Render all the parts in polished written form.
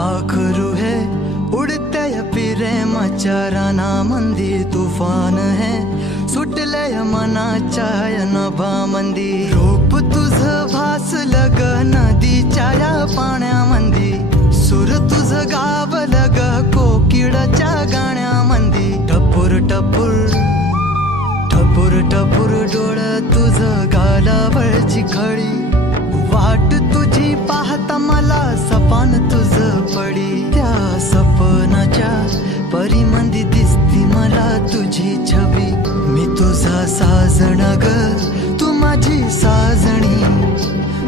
पाखरू है उड़ते प्रेमाच्या रानामंदी तुफान है सुटलय मनाच्या नभामंदी रूप तुझं भासलं ग नदीच्या या पाण्यामंदी सूर तुझं गावलं ग कोकिळाच्या गाण्यामंदी टपूर टपूर टपूर टपूर डोळं तुझं गालावरची खळी वाट तुझी पाहता मला सपान तुझं पडी त्या सपनाच्या परीमंदी दिसती मला तुझी छबी मी तुझा साजण ग तू माझी साजणी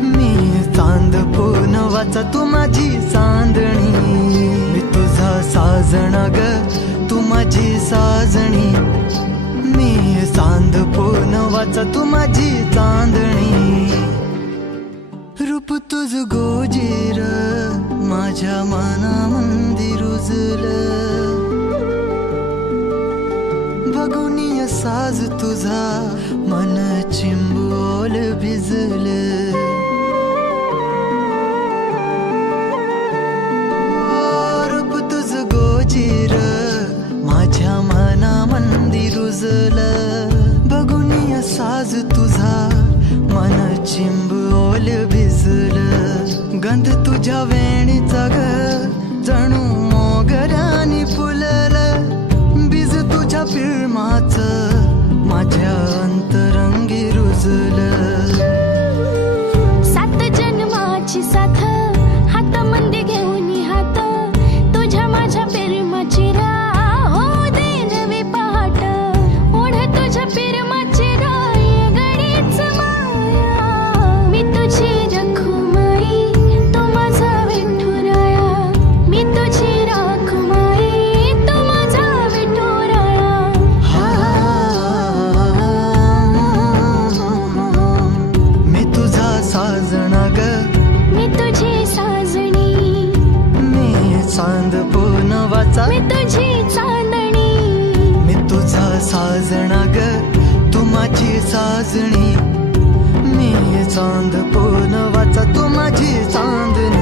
मी चांद पूनवाचा तू माझी चांदणी मी तुझा साजण ग तू माझी साजणी मी चांद पूनवाचा तू माझी चांदणी रूप तुझ गोजीर माझ्या मनामंदी रुजलं बघुनिय साज तुझा मन चिंबोल भिजलं रूप तुझ गोजीर माझ्या मनामंदी रुजलं बघुनिय साज तुझा मन चिंबोल भिजलं गंध तुझ्या वेणीचा ग जणू मोगऱ्यानी फुललं बीज तुझ्या पिळमाचं माझ्या अंतरंगी रुजलं सात जन्माची साथ हातामध्ये घेऊन हात तुझ्या माझ्या प्रेमाची राह हो दे नवी पहाट ओढ तुझ्या प्रेमाची राह ये गडीच माया मी तुझी रखुमाई तू माझा विठुराया मी तुझी रखुमाई तू माझा विठुराया मी तुझा साजना ग मी तुझी साजणी मी चांद पूनवाचा मी तुझी चांदणी मी तुझा साजना ग तू माझी साजणी मी चांद पूनवाचा तू माझी चांदणी